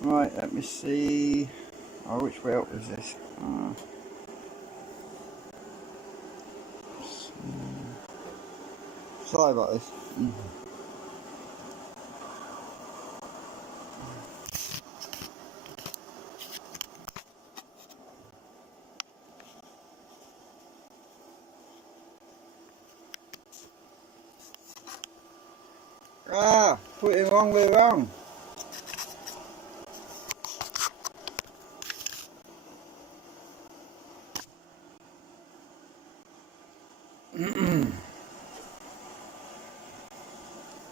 Right, let me see. Oh, which way up is this? Sorry about this. Put it the wrong way around.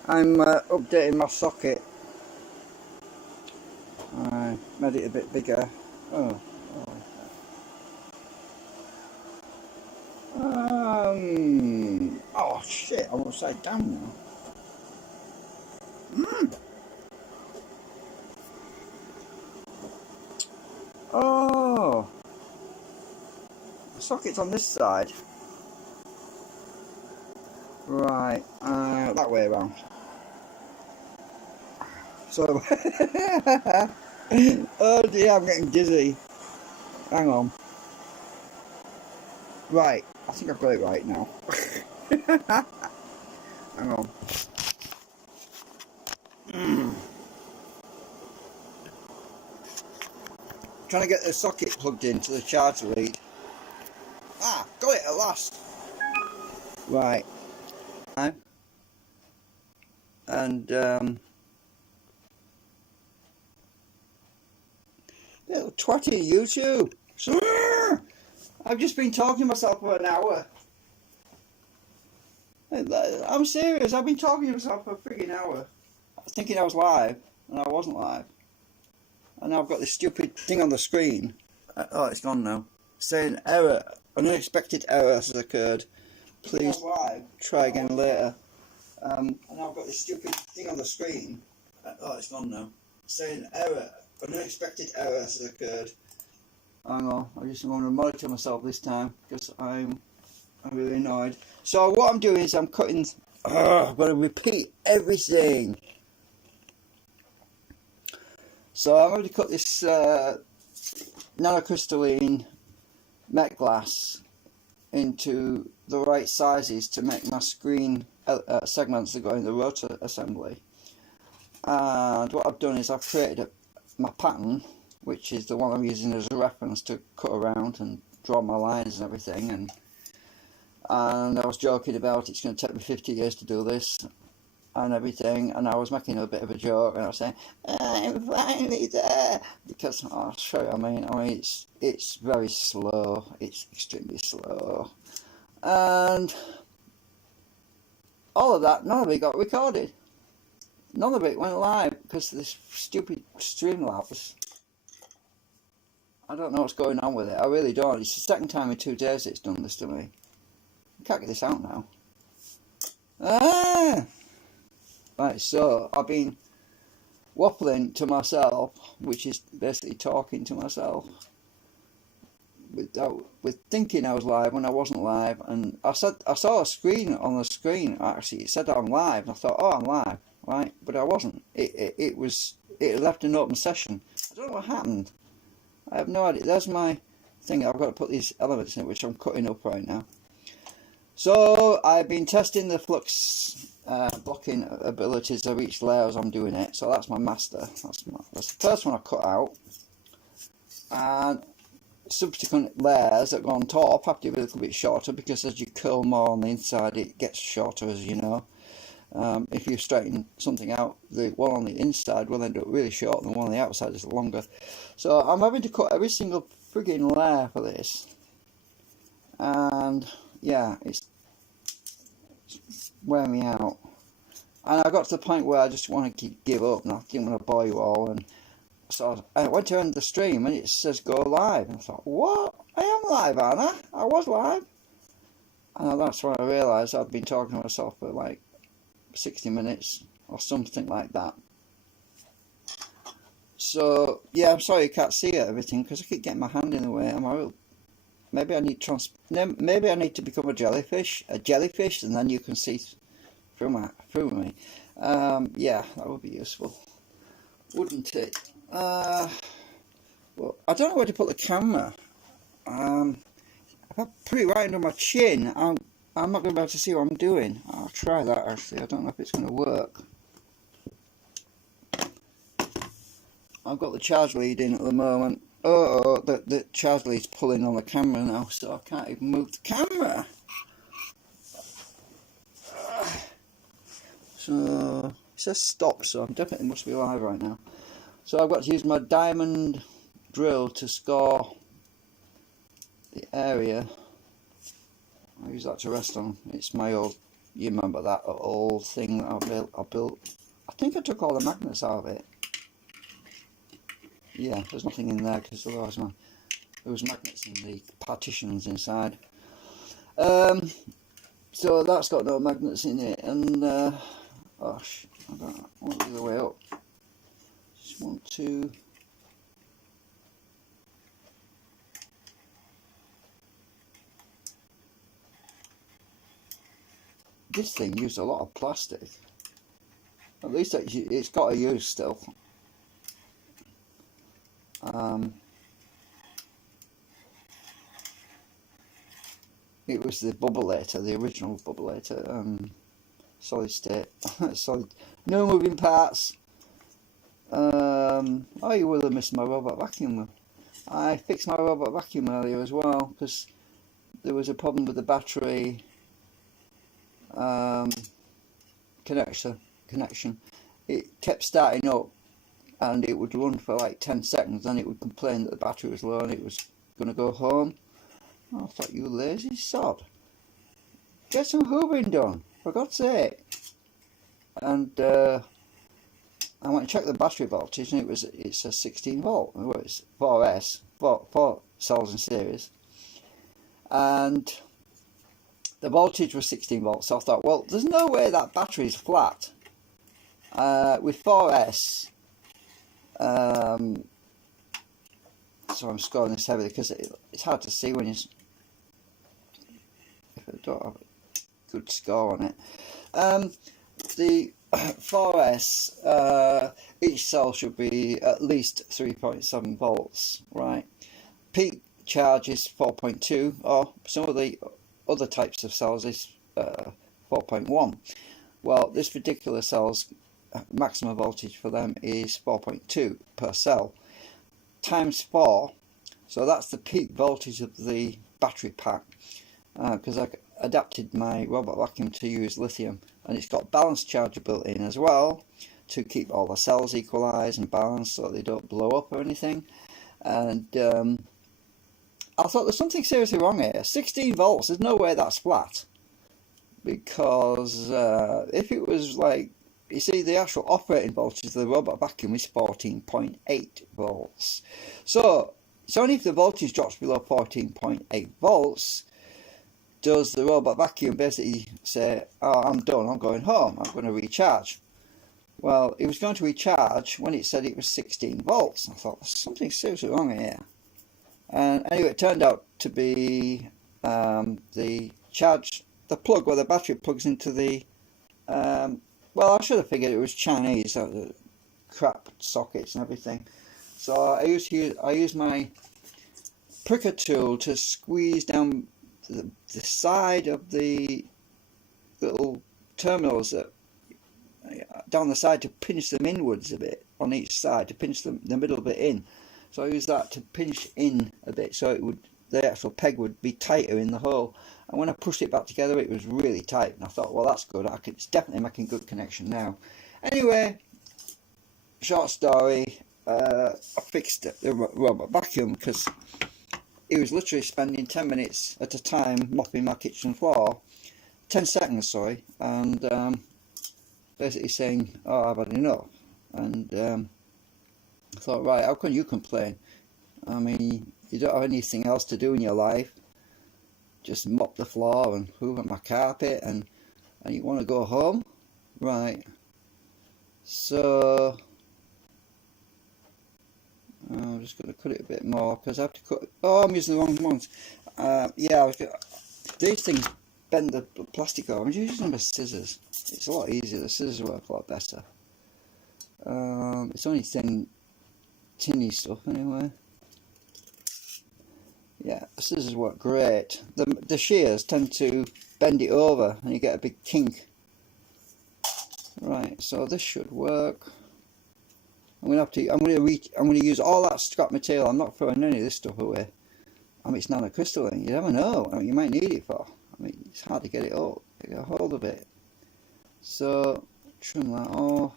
I'm updating my socket. I made it a bit bigger. Oh. Oh shit! I'm upside down now. Oh, the socket's on this side. Right, that way around. So, oh dear, I'm getting dizzy. Hang on. Right, I think I've got it right now. Hang on. Trying to get the socket plugged into the charger lead. Got it at last. Right. And little twatty YouTube. I've just been talking to myself for an hour. I'm serious, I've been talking to myself for a frigging hour. Thinking I was live, and I wasn't live. And now I've got this stupid thing on the screen. Oh, it's gone now. Saying error, an unexpected error has occurred. Please try again later. And now I've got this stupid thing on the screen. Oh, it's gone now. Saying error, an unexpected error has occurred. Hang on, I just want to monitor myself this time because I'm really annoyed. So what I'm doing is I'm cutting. I'm going to repeat everything. So I'm going to cut this nanocrystalline met glass into the right sizes to make my screen segments that go in the rotor assembly. And what I've done is I've created my pattern, which is the one I'm using as a reference to cut around and draw my lines and everything. And I was joking about it's going to take me 50 years to do this and everything, and I was making a bit of a joke, and I was saying, I'm finally there, because I'll show you. I mean, it's very slow. It's extremely slow, and all of that, none of it got recorded. None of it went live because of this stupid Streamlabs. I don't know what's going on with it. I really don't. It's the second time in 2 days it's done this to me. I can't get this out now. Right, so I've been waffling to myself, which is basically talking to myself, with thinking I was live when I wasn't live. And I saw a screen on the screen. Actually, it said I'm live, and I thought, oh, I'm live, right? But I wasn't. It left an open session. I don't know what happened. I have no idea. There's my thing. I've got to put these elements in, which I'm cutting up right now. So I've been testing the Flux blocking abilities of each layer as I'm doing it. So that's my master. That's the first one I cut out. And subsequent layers that go on top have to be a little bit shorter, because as you curl more on the inside, it gets shorter, as you know. If you straighten something out, the one on the inside will end up really short, and the one on the outside is longer. So I'm having to cut every single frigging layer for this. And yeah, it's wearing me out. And I got to the point where I just want to give up, and I didn't want to bore you all. And so I went to end the stream, and it says go live. And I thought, what? I am live, aren't I? I was live. And that's when I realised I'd been talking to myself for like 60 minutes or something like that. So yeah, I'm sorry you can't see everything because I keep getting my hand in the way. Maybe I need to become a jellyfish, and then you can see through me. Yeah, that would be useful, wouldn't it? Well, I don't know where to put the camera. If I put it right under my chin, I'm not going to be able to see what I'm doing. I'll try that actually. I don't know if it's going to work. I've got the charge lead in at the moment. Oh, the charge lead's pulling on the camera now, so I can't even move the camera. So it says stop, so I definitely must be live right now. So I've got to use my diamond drill to score the area. I use that to rest on. It's my old, you remember that old thing that I built. I think I took all the magnets out of it. Yeah, there's nothing in there because otherwise there was magnets in the partitions inside. So that's got no magnets in it, and gosh, I don't want the other way up. Just want to. This thing used a lot of plastic. At least it's got a use still. It was the bubbleator, the original bubbleator, solid state, solid, no moving parts. Oh, you will have missed my robot vacuum. I fixed my robot vacuum earlier as well because there was a problem with the battery connection. It kept starting up and it would run for like 10 seconds, then it would complain that the battery was low and it was going to go home. I thought, you lazy sod, get some hoovering done, for God's sake. And I went and checked the battery voltage, and it's a 16 volt. Well, it's 4S, four cells in series, and the voltage was 16 volts. So I thought, well, there's no way that battery is flat. With 4S, so I'm scoring this heavily because it's hard to see when if I don't have a good score on it. The 4S, each cell should be at least 3.7 volts, right? Peak charge is 4.2, or some of the other types of cells is 4.1. Well, this particular cell's maximum voltage for them is 4.2 per cell times 4, so that's the peak voltage of the battery pack, because I adapted my robot vacuum to use lithium, and it's got balance charger built in as well to keep all the cells equalised and balanced so they don't blow up or anything. And I thought, there's something seriously wrong here. 16 volts, there's no way that's flat, because if it was like, you see, the actual operating voltage of the robot vacuum is 14.8 volts. So it's only if the voltage drops below 14.8 volts does the robot vacuum basically say, oh, I'm done, I'm going home, I'm going to recharge. Well, it was going to recharge when it said it was 16 volts. I thought, there's something seriously wrong here. And anyway, it turned out to be the plug where the battery plugs into the well, I should have figured it was Chinese, the crap sockets and everything. So I used my pricker tool to squeeze down the side of the little terminals down the side to pinch them inwards a bit on each side, to pinch the middle bit in. So I used that to pinch in a bit so the actual peg would be tighter in the hole. And when I pushed it back together, it was really tight. And I thought, well, that's good. It's definitely making good connection now. Anyway, short story. I fixed the robot vacuum because he was literally spending 10 minutes at a time mopping my kitchen floor. 10 seconds, sorry. And basically saying, oh, I've had enough. And I thought, right, how can you complain? I mean, you don't have anything else to do in your life. Just mop the floor and hoover my carpet, and you want to go home, right? So I'm just going to cut it a bit more because I have to cut. Oh, I'm using the wrong ones. Yeah, these things bend the plastic off. I'm using them as scissors. It's a lot easier. The scissors work a lot better. It's only thin tinny stuff anyway. Yeah, scissors work great. The shears tend to bend it over and you get a big kink. Right, so this should work. I'm gonna use all that scrap material. I'm not throwing any of this stuff away. I mean, it's nanocrystalline. You never know. I mean, you might need it for. I mean, it's hard to get it up, get a hold of it. So trim that off.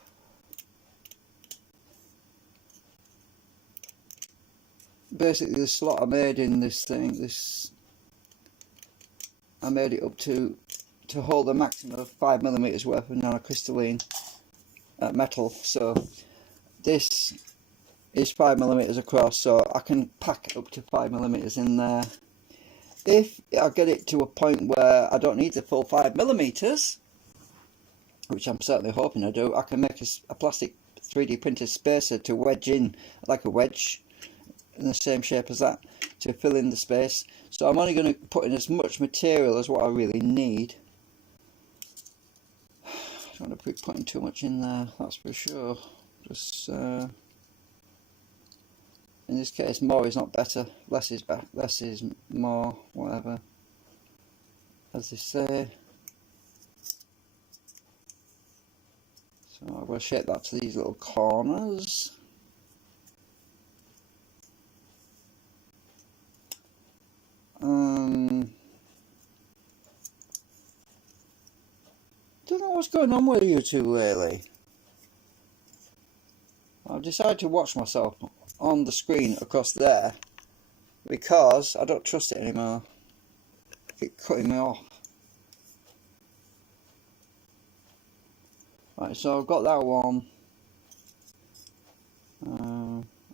Basically, the slot I made in this thing, I made it up to hold a maximum of 5mm worth of nanocrystalline metal. So this is 5mm across, so I can pack up to 5mm in there. If I get it to a point where I don't need the full 5mm, which I'm certainly hoping I do, I can make a plastic 3D printed spacer to wedge in, like a wedge, in the same shape as that, to fill in the space. So I'm only going to put in as much material as what I really need. I don't want to be putting too much in there, that's for sure. Just in this case, more is not better, less is more, whatever, as they say. So I will shape that to these little corners. Don't know what's going on with you two lately. I've decided to watch myself on the screen across there because I don't trust it anymore. It's cutting me off. Right, so I've got that one.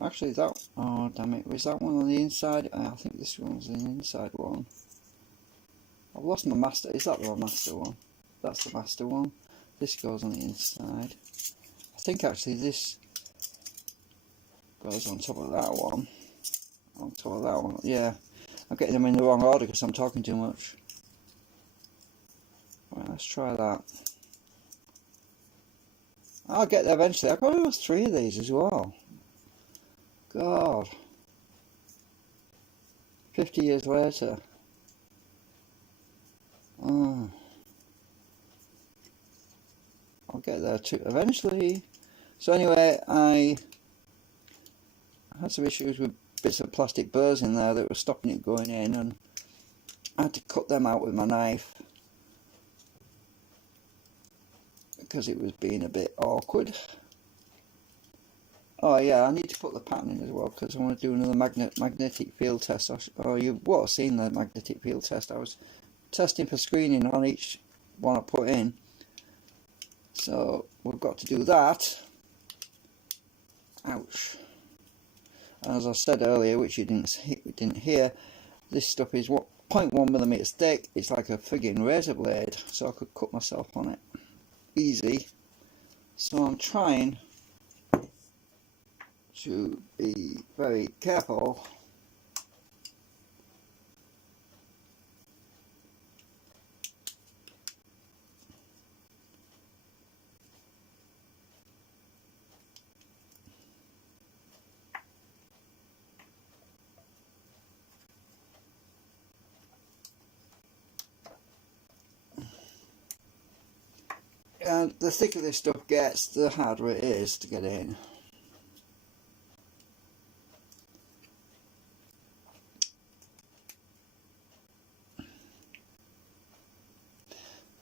Actually, oh damn it, was that one on the inside? I think this one's the inside one. I've lost my master. Is that the master one? That's the master one. This goes on the inside. I think actually this goes on top of that one. On top of that one, yeah. I'm getting them in the wrong order because I'm talking too much. Right, let's try that. I'll get there eventually. I've got to do 3 of these as well. God. 50 years later. Oh. I'll get there too eventually. So anyway, I had some issues with bits of plastic burrs in there that were stopping it going in, and I had to cut them out with my knife because it was being a bit awkward. Oh yeah, I need to put the pattern in as well because I want to do another magnetic field test. Oh, you would have seen the magnetic field test. I was testing for screening on each one I put in. So we've got to do that. Ouch. And as I said earlier, which you didn't hear, this stuff is 0.1mm thick. It's like a frigging razor blade, so I could cut myself on it easy. So I'm trying to be very careful. And the thicker this stuff gets, the harder it is to get in.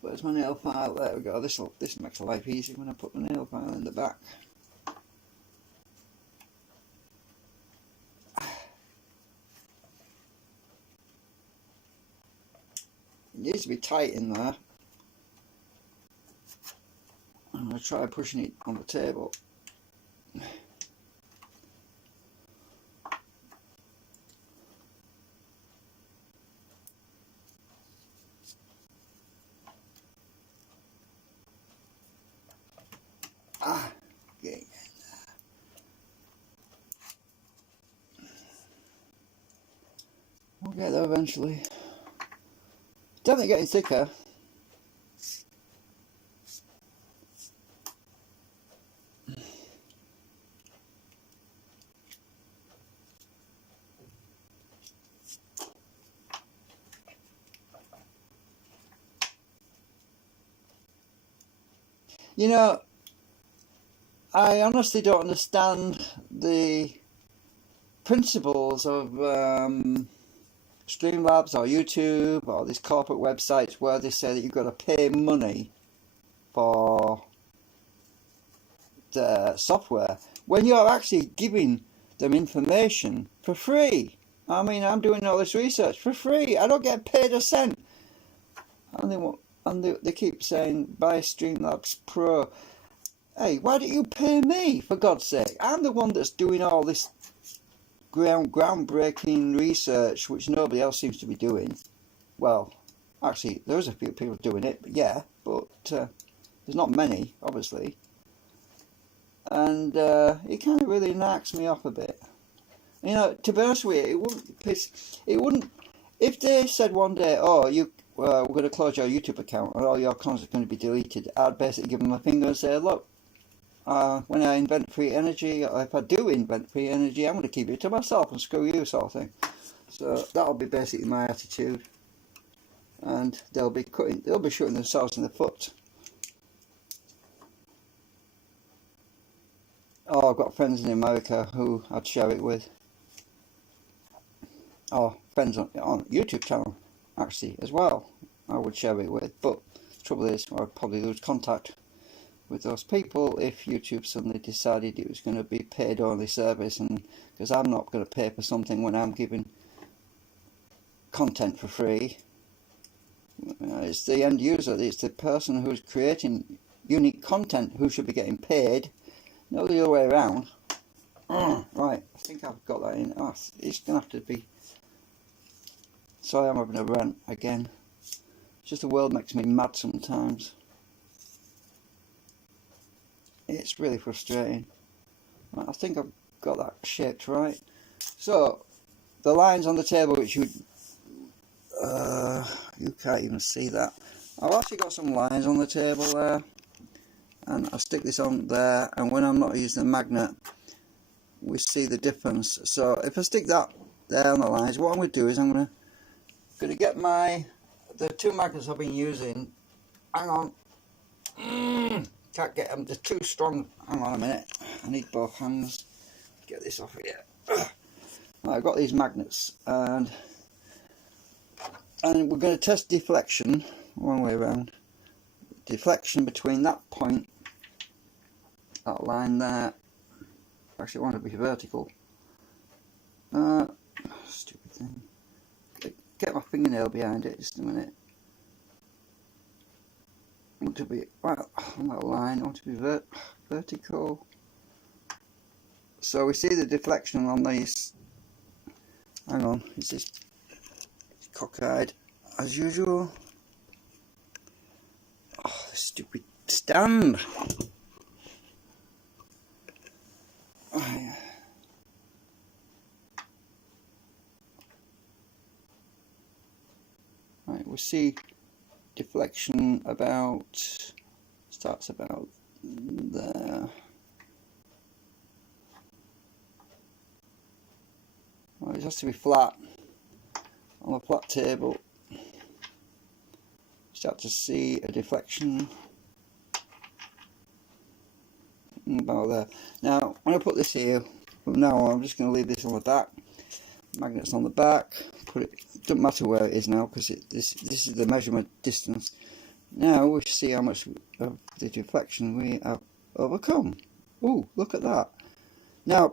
Where's my nail file? There we go. This makes life easy when I put my nail file in the back. It needs to be tight in there. I'm going to try pushing it on the table. Okay. We'll get there eventually. Definitely getting thicker. You know, I honestly don't understand the principles of Streamlabs or YouTube or these corporate websites where they say that you've got to pay money for the software when you're actually giving them information for free. I mean, I'm doing all this research for free. I don't get paid a cent. And they keep saying buy Streamlabs Pro. Hey, why don't you pay me, for God's sake? I'm the one that's doing all this groundbreaking research which nobody else seems to be doing. Well, actually, there's a few people doing it, but there's not many, obviously. And it kind of really knocks me off a bit. You know, to be honest with you, it wouldn't, if they said one day, oh, we're going to close your YouTube account and all your content is going to be deleted, I'd basically give them a finger and say, look, when I invent free energy, or if I do invent free energy, I'm going to keep it to myself and screw you, sort of thing. So that'll be basically my attitude, and they'll be shooting themselves in the foot. Oh, I've got friends in America who I'd share it with. Oh, friends on YouTube channel actually as well, I would share it with. But the trouble is, I'd probably lose contact with those people if YouTube suddenly decided it was going to be paid only service, and because I'm not going to pay for something when I'm giving content for free. It's the end user, it's the person who's creating unique content who should be getting paid, not the other way around. Right, I think I've got that in. Oh, it's going to have to be. Sorry, I'm having a rant again. It's just the world makes me mad sometimes. It's really frustrating. Right, I think I've got that shaped right. So, the lines on the table, which you can't even see that. I've actually got some lines on the table there, and I'll stick this on there, and when I'm not using the magnet, we see the difference. So if I stick that there on the lines, what I'm going to do is I'm going to get the two magnets I've been using. Hang on. Can't get them, they're too strong. Hang on a minute, I need both hands. Get this off here. Right, I've got these magnets, and we're going to test deflection one way around. Deflection between that point, that line there. Actually, I want to be vertical. Stupid thing. Get my fingernail behind it just a minute. I want to be right on that line. I want to be vertical. So we see the deflection on these. Hang on, it's just cockeyed as usual. Oh, this stupid stand. Right, we'll see deflection starts about there. Well, it has to be flat on a flat table. Start to see a deflection about there. Now, when I put this here, from now on, I'm just going to leave this on the back. Magnets on the back. Put it. Doesn't matter where it is now because this is the measurement distance. Now we see how much of the deflection we have overcome. Ooh, look at that. Now,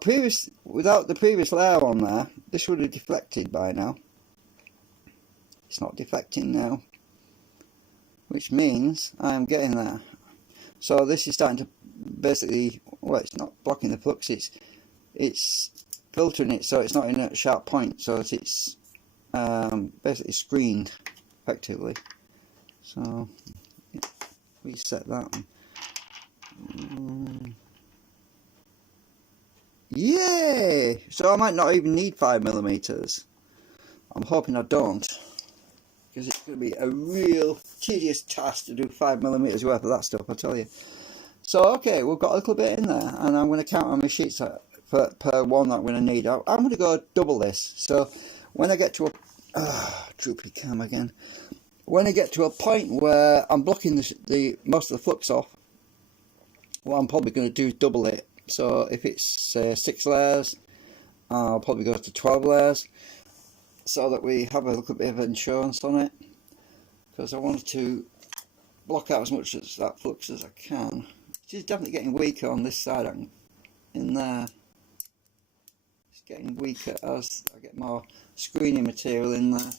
without the previous layer on there, this would have deflected by now. It's not deflecting now, which means I am getting there. So this is starting to basically, well, it's not blocking the flux, it's filtering it so it's not in a sharp point, so it's basically screened effectively. So reset that one. Yay! So I might not even need 5mm. I'm hoping I don't, because it's going to be a real tedious task to do 5mm worth of that stuff, I tell you. So okay, we've got a little bit in there, and I'm going to count how many sheets per one that I'm going to need. I'm going to go double this. So when I get to a droopy cam again. When I get to a point where I'm blocking the most of the flux off, what I'm probably going to do is double it. So if it's 6 layers, I'll probably go to 12 layers, so that we have a little bit of insurance on it, because I wanted to block out as much of that flux as I can. It's definitely getting weaker on this side in there. It's getting weaker as I get more screening material in there.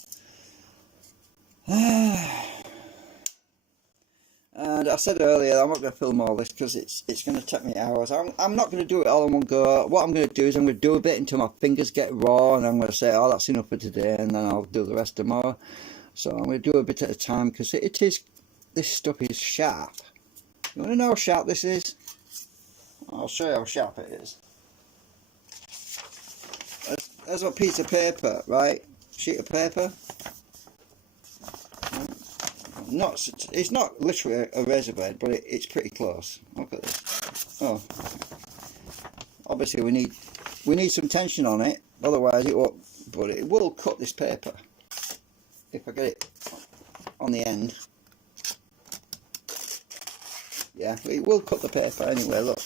And I said earlier, I'm not going to film all this because it's going to take me hours. I'm not going to do it all in one go. What I'm going to do is I'm going to do a bit until my fingers get raw, and I'm going to say, oh, that's enough for today, and then I'll do the rest tomorrow. So I'm going to do a bit at a time, because this stuff is sharp. You want to know how sharp this is? I'll show you how sharp it is. There's a piece of paper, right? Sheet of paper. It's not literally a razor blade, but it's pretty close. Look at this. Oh, obviously we need some tension on it, otherwise it won't. But it will cut this paper if I get it on the end. Yeah, it will cut the paper anyway. Look,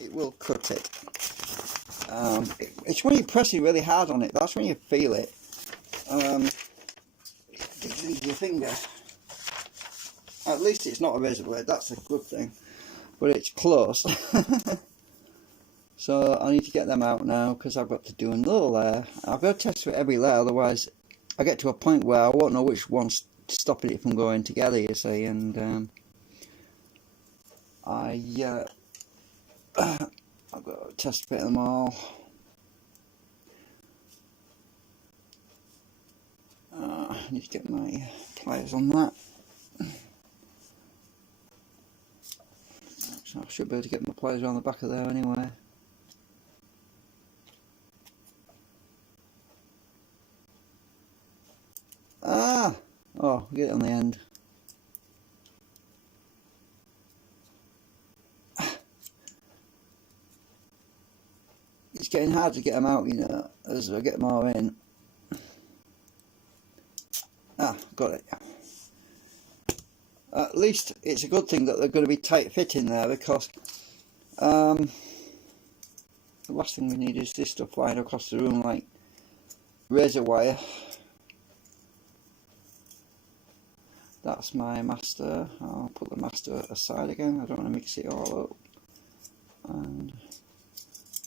it will cut it. It's when you're pressing really hard on it. That's when you feel it. Your finger. At least it's not a razor blade, that's a good thing. But it's close. So I need to get them out now, because I've got to do another layer. I've got to test for every layer, otherwise I get to a point where I won't know which one's stopping it from going together, you see. And I've got to test fit them all. I need to get my pliers on that. I should be able to get my pliers around the back of there anyway. Ah! Oh, get it on the end. It's getting hard to get them out, you know, as I get more in. Ah, got it. At least it's a good thing that they're going to be tight fitting there, because the last thing we need is this stuff flying across the room like razor wire. That's my master. I'll put the master aside again. I don't want to mix it all up. And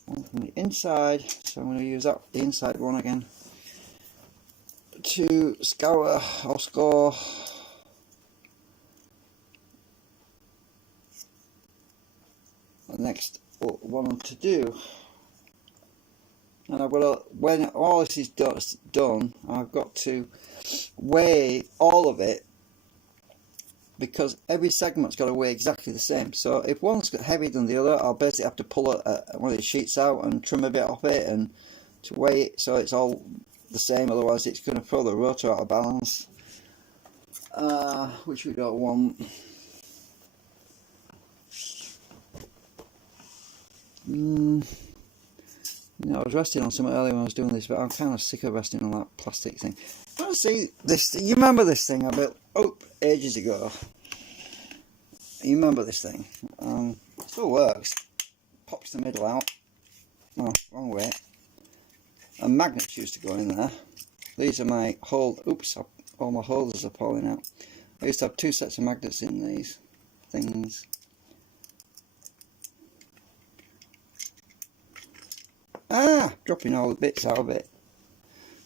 one from the inside, so I'm going to use the inside one again to scour or score the next one to do. And I've got to, when all this is done, I've got to weigh all of it, because every segment's got to weigh exactly the same. So if one's heavier than the other, I'll basically have to pull one of the sheets out and trim a bit off it, and to weigh it so it's all the same, otherwise it's going to throw the rotor out of balance, which we don't want. You know, I was resting on something earlier when I was doing this, but I'm kind of sick of resting on that plastic thing. I see this. You remember this thing I built ages ago? You remember this thing? It still works. Pops the middle out. Oh, wrong way. And magnets used to go in there. These are my oops, all my holders are falling out. I used to have 2 sets of magnets in these things. Ah, dropping all the bits out of it.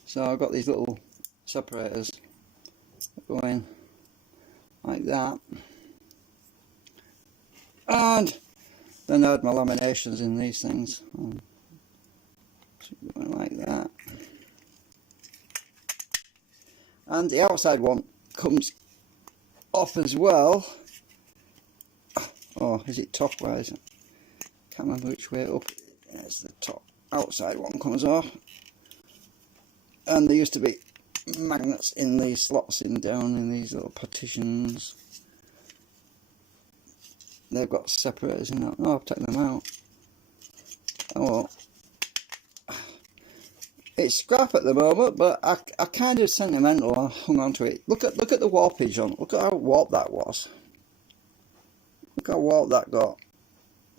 So I've got these little separators going like that, and then I had my laminations in these things, going like that, and the outside one comes off as well. Oh, is it top wise? Can't remember which way up. There's the top. Outside one comes off, and there used to be magnets in these slots down in these little partitions. They've got separators in that. Oh, I've taken them out. Oh well. It's scrap at the moment, but I kind of sentimental. I hung on to it. Look at the warpage on. Look at how warped that was. Look how warped that got.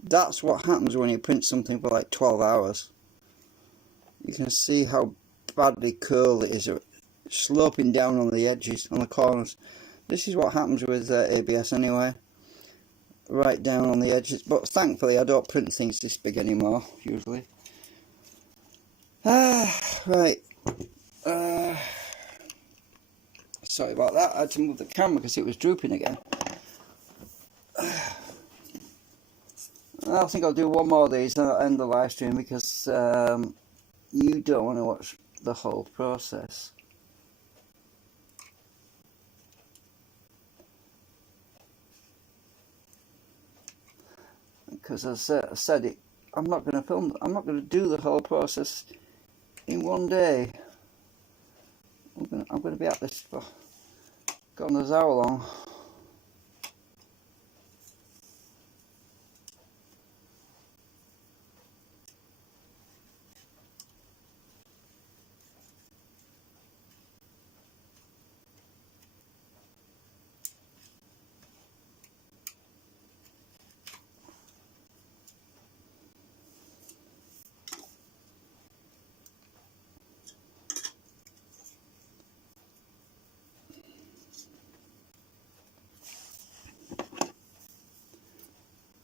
That's what happens when you print something for like 12 hours. You can see how badly curled it is, sloping down on the edges, on the corners. This is what happens with ABS anyway, right down on the edges. But thankfully I don't print things this big anymore, usually. Right. Sorry about that, I had to move the camera because it was drooping again. I think I'll do one more of these and I'll end the live stream because you don't want to watch the whole process. Because as I said it, I'm not going to film, I'm not going to do the whole process in one day. I'm going to be at this for God knows how long.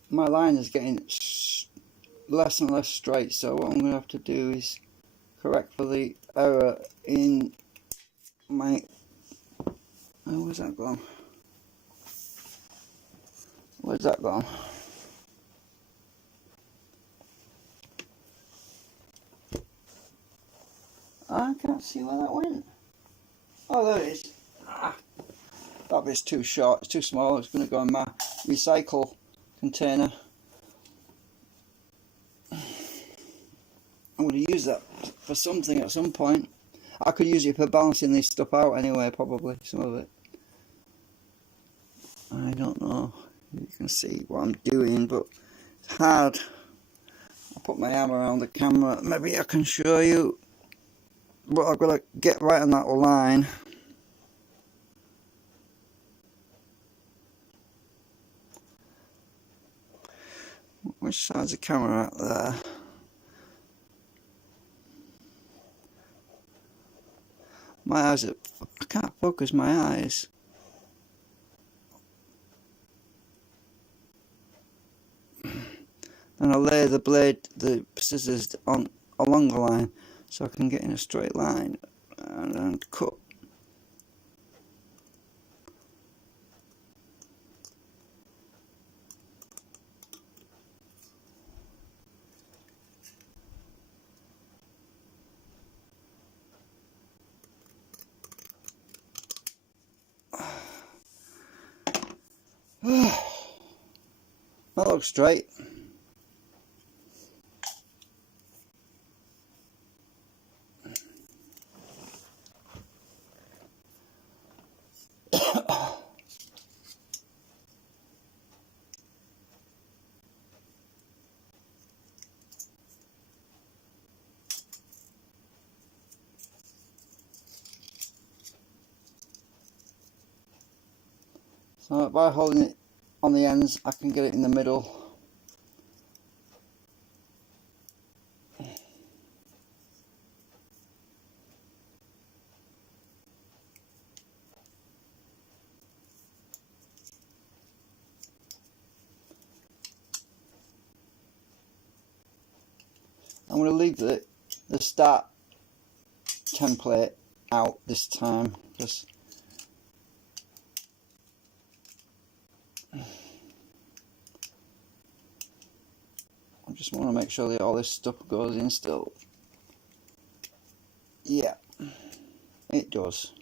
My line is getting less and less straight, so what I'm going to have to do is correct for the error in my... Oh, where's that gone? Where's that gone? I can't see where that went. Oh, there it is. That bit's too short, it's too small, it's going to go in my recycle container. I'm going to use that for something at some point. I could use it for balancing this stuff out anyway, probably, some of it. I don't know if you can see what I'm doing, but it's hard. I'll put my arm around the camera, maybe I can show you. But I've got to get right on that line. Which side's the camera at there? My eyes are... I can't focus my eyes. Then I lay the blade, the scissors on along the line so I can get in a straight line and then cut. That looks straight. So by holding it on the ends, I can get it in the middle. I'm going to leave the start template out this time, because I just want to make sure that all this stuff goes in still. Yeah, it does.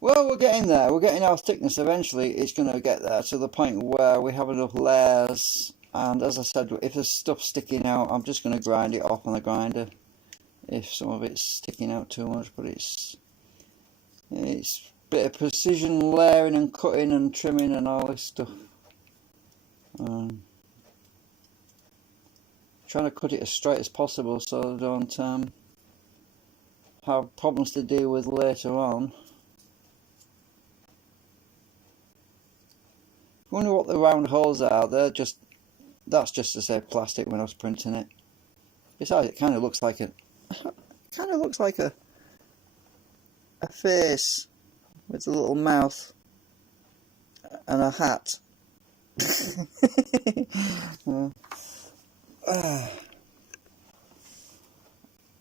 Well, we're getting there. We're getting our thickness. Eventually, it's going to get there to the point where we have enough layers. And as I said, if there's stuff sticking out, I'm just going to grind it off on the grinder. If some of it's sticking out too much, but it's a bit of precision layering and cutting and trimming and all this stuff. Trying to cut it as straight as possible so I don't have problems to deal with later on. Wonder what the round holes are. That's just to say plastic when I was printing it. Besides, it kind of looks like a face with a little mouth and a hat.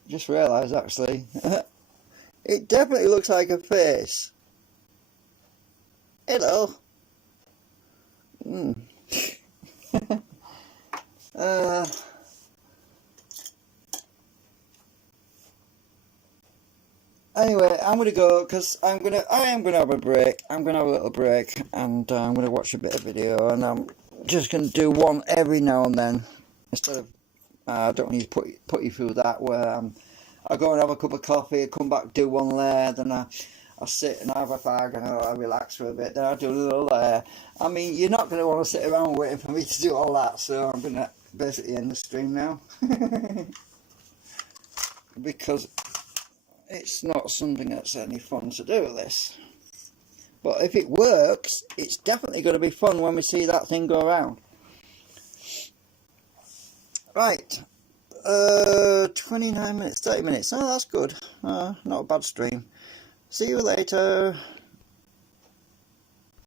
Just realised actually, it definitely looks like a face. Hello. Anyway, I'm gonna go because I am gonna have a break. I'm gonna have a little break, and I'm gonna watch a bit of video, and I'm just gonna do one every now and then instead of. I don't need to put you through that where I go and have a cup of coffee, come back, do one layer, then I sit and have a fag and I relax for a bit, then I do a little layer. I mean, you're not going to want to sit around waiting for me to do all that, so I'm going to basically end the stream now. Because it's not something that's any fun to do, this. But if it works, it's definitely going to be fun when we see that thing go around. Right, 29 minutes, 30 minutes. Oh, that's good. Not a bad stream. See you later.